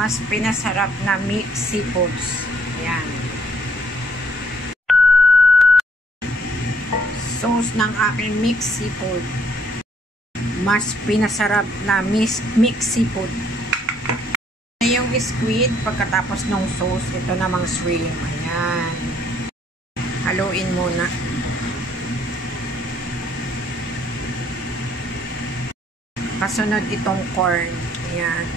mas pinasarap na mixed seafoods. Ayan. Sauce ng aking mixed seafood. Mas pinasarap na mixed seafood. Yung squid, pagkatapos ng sauce, ito namang shrimp. Ayan. Haluin muna. Kasunod itong corn. Ayan.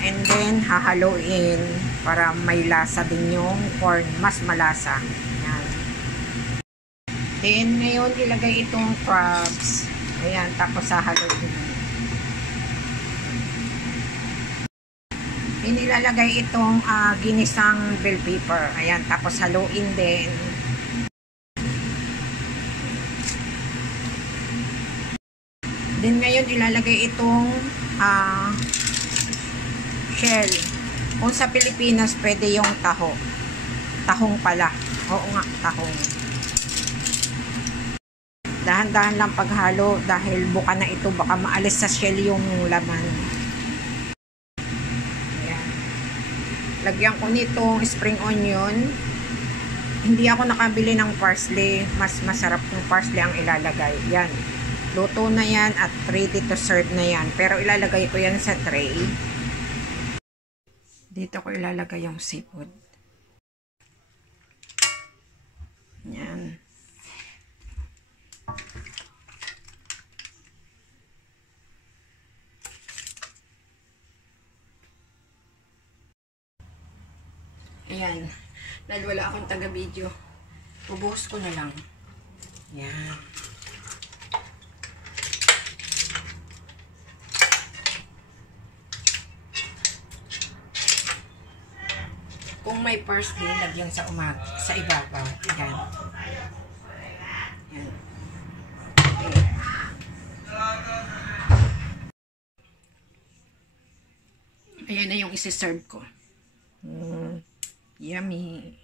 And then, hahaluin para may lasa din yung corn. Mas malasa. Ayan. Then, ngayon, ilagay itong crabs. Ayan. Tapos, hahaluin. Inilalagay itong ginisang bell pepper. Ayan. Tapos, haluin din. Then, ngayon, ilalagay itong shell. Kung sa Pilipinas, pwede yung taho. Tahong pala. Oo nga, tahong. Dahan-dahan lang paghalo dahil buka na ito. Baka maalis sa shell yung laman. Ayan. Lagyan ko nitong spring onion. Hindi ako nakabili ng parsley. Mas masarap yung parsley ang ilalagay. Yan. Luto na yan at ready to serve na yan. Pero ilalagay ko yan sa tray. Dito ko ilalagay yung seafood. Yan. Ayan. Dahil wala akong taga-video, ubuhos ko na lang. Yan. Kung may parsley, lagyan sa sa ibabaw. Ayan. Ayan. Okay. Ayan na yung isi-serve ko. Yummy.